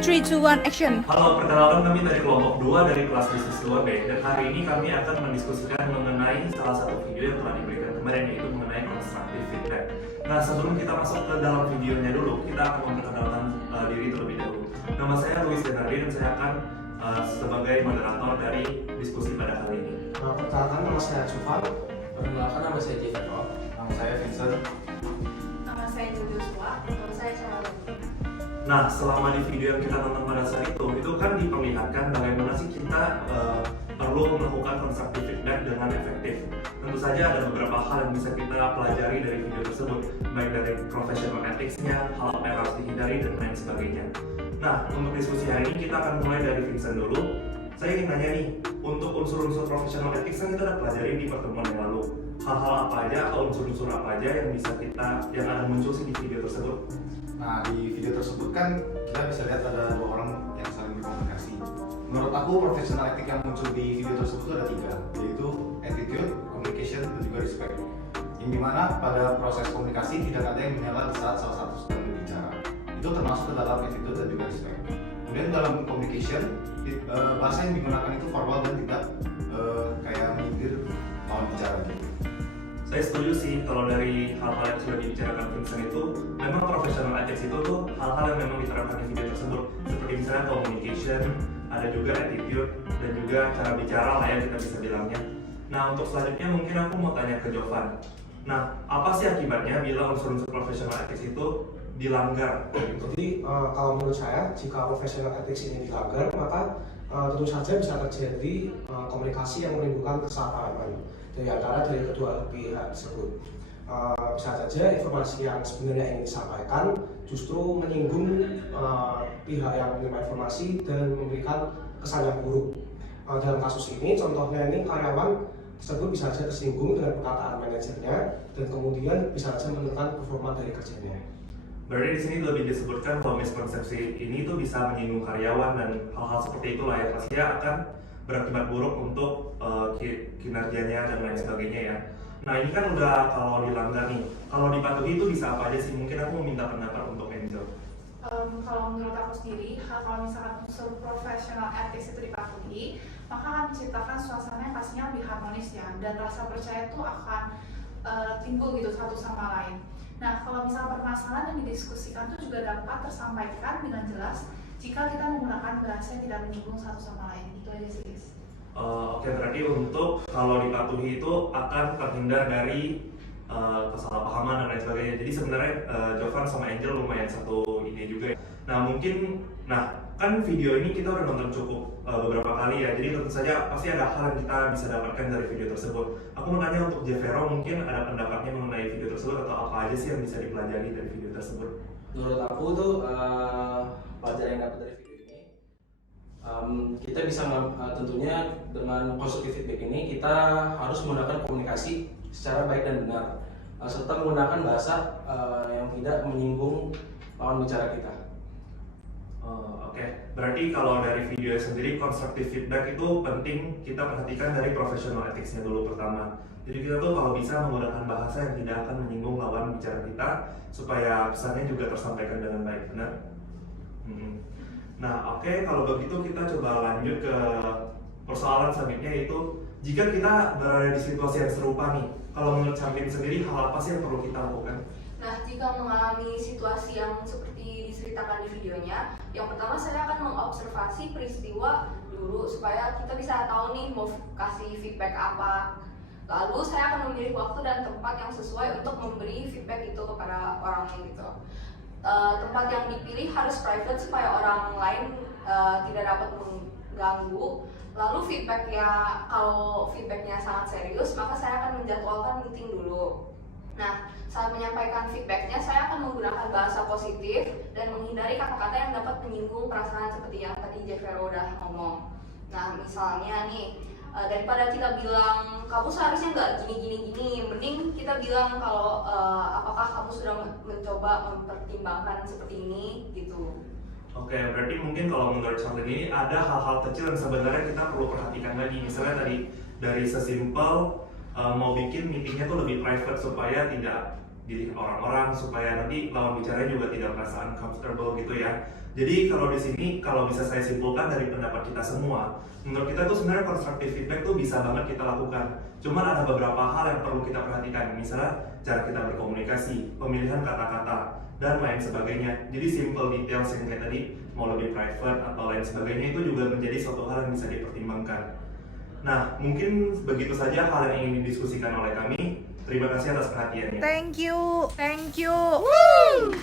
3, 2, 1, action. Halo, perkenalkan kami dari kelompok 2 dari kelas bisnis luar B, dan hari ini kami akan mendiskusikan mengenai salah satu video yang telah diberikan kemarin, yaitu mengenai constructive feedback. Nah, sebelum kita masuk ke dalam videonya dulu, kita akan memperkenalkan diri terlebih dahulu. Nama saya Luis Denardi dan saya akan sebagai moderator dari diskusi pada kali ini. Perkenalkan, nama saya Jovan. Perkenalkan, nama saya Jeffro. Nama saya Vincent. Nama saya Joshua. Nama saya Charlie. Nah, selama di video yang kita tonton pada saat itu kan diperlihatkan bagaimana sih kita perlu melakukan constructive feedback dengan efektif. Tentu saja ada beberapa hal yang bisa kita pelajari dari video tersebut, baik dari professional ethics-nya, hal apa yang harus dihindari, dan lain sebagainya. Nah, untuk diskusi hari ini kita akan mulai dari Vincent dulu. Saya ingin nanya nih, untuk unsur-unsur professional ethics kan kita udah pelajari di pertemuan yang lalu. Hal-hal apa aja atau unsur-unsur apa aja yang bisa yang akan muncul sih di video tersebut? Nah, di video tersebut kan kita bisa lihat ada dua orang yang saling berkomunikasi. Menurut aku, professional etik yang muncul di video tersebut ada tiga, yaitu attitude, communication, dan juga respect. Yang dimana pada proses komunikasi tidak ada yang menyala di saat salah satu sedang berbicara. Itu termasuk ke dalam attitude dan juga respect. Kemudian dalam communication, bahasa yang digunakan itu formal dan tidak kayak menyindir lawan bicara gitu. Saya setuju sih kalau dari hal-hal yang sudah dibicarakan Vincent itu, memang professional ethics itu tuh hal-hal yang memang diterapkan di video tersebut, seperti misalnya communication, ada juga attitude, dan juga cara bicara lah ya kita bisa bilangnya. Nah, untuk selanjutnya mungkin aku mau tanya ke Jovan. Nah, apa sih akibatnya bila unsur-unsur professional ethics itu dilanggar? Jadi kalau menurut saya, jika professional ethics ini dilanggar, maka tentu saja bisa terjadi komunikasi yang menimbulkan kesalahpahaman dari kedua pihak tersebut. Bisa saja informasi yang sebenarnya ingin disampaikan justru menyinggung pihak yang menerima informasi dan memberikan kesan yang buruk. Dalam kasus ini, contohnya ini karyawan tersebut bisa saja tersinggung dengan perkataan manajernya dan kemudian bisa saja menekan performa dari kerjanya. Berarti di sini lebih disebutkan bahwa miskonsepsi ini tuh bisa menyinggung karyawan dan hal-hal seperti itulah yang pastinya akan berakibat buruk untuk kinerjanya dan lain sebagainya ya. Nah, ini kan udah kalau dilanggar nih, kalau dipatuhi itu bisa apa aja sih? Mungkin aku mau minta pendapat untuk Angel. Kalau menurut aku sendiri, kalau misalkan unsur professional ethics itu dipatuhi, maka akan menciptakan suasana yang pastinya lebih harmonis ya, dan rasa percaya itu akan timbul gitu satu sama lain. Nah, kalau misalnya permasalahan yang didiskusikan itu juga dapat tersampaikan dengan jelas jika kita menggunakan bahasa yang tidak menyinggung satu sama lain. Itu aja sih, guys. Oke, berarti untuk kalau dipatuhi itu akan terhindar dari kesalahpahaman dan lain sebagainya. Jadi sebenarnya Jovan sama Angel lumayan satu ini juga ya. Nah kan video ini kita udah nonton cukup beberapa kali ya. Jadi tentu saja pasti ada hal yang kita bisa dapatkan dari video tersebut. Aku mau tanya untuk Jeffro, mungkin ada pendapatnya mengenai video tersebut atau apa aja sih yang bisa dipelajari dari video tersebut? Menurut aku tuh pelajaran yang dapat dari video ini, kita bisa tentunya dengan constructive feedback ini kita harus menggunakan komunikasi secara baik dan benar, serta menggunakan bahasa yang tidak menyinggung lawan bicara kita. Oke. Berarti kalau dari video sendiri constructive feedback itu penting kita perhatikan dari professional ethics-nya dulu pertama. Jadi kita tuh kalau bisa menggunakan bahasa yang tidak akan menyinggung lawan bicara kita supaya pesannya juga tersampaikan dengan baik, benar? Nah, oke, kalau begitu kita coba lanjut ke persoalan selanjutnya, yaitu jika kita berada di situasi yang serupa nih, kalau menurut Champin sendiri hal apa sih yang perlu kita lakukan? Nah, jika mengalami situasi yang seperti diceritakan di videonya, yang pertama saya akan mengobservasi peristiwa dulu supaya kita bisa tahu nih mau kasih feedback apa. Lalu saya akan memilih waktu dan tempat yang sesuai untuk memberi feedback itu kepada orangnya gitu. Tempat yang dipilih harus private supaya orang lain tidak dapat mengganggu. Lalu kalau feedbacknya sangat serius, maka saya akan menjadwalkan meeting dulu. Nah, saat menyampaikan feedbacknya, saya akan menggunakan bahasa positif dan menghindari kata-kata yang dapat menyinggung perasaan seperti yang tadi Jeffro udah ngomong. Nah, misalnya nih, daripada kita bilang kamu seharusnya nggak gini, mending kita bilang kalau apakah kamu sudah mencoba mempertimbangkan seperti ini gitu. Oke, berarti mungkin kalau menurut Champin ini ada hal-hal kecil yang sebenarnya kita perlu perhatikan lagi. Misalnya tadi dari sesimpel mau bikin meetingnya tuh lebih private supaya tidak dilihat orang-orang supaya nanti lawan bicaranya juga tidak merasa uncomfortable gitu ya. Jadi kalau di sini kalau bisa saya simpulkan dari pendapat kita semua, menurut kita tuh sebenarnya constructive feedback tuh bisa banget kita lakukan. Cuman ada beberapa hal yang perlu kita perhatikan, misalnya cara kita berkomunikasi, pemilihan kata-kata, dan lain sebagainya. Jadi simple details yang kayak tadi mau lebih private atau lain sebagainya itu juga menjadi suatu hal yang bisa dipertimbangkan. Nah, mungkin begitu saja hal yang ingin didiskusikan oleh kami. Terima kasih atas perhatiannya. Thank you. Thank you. Woo!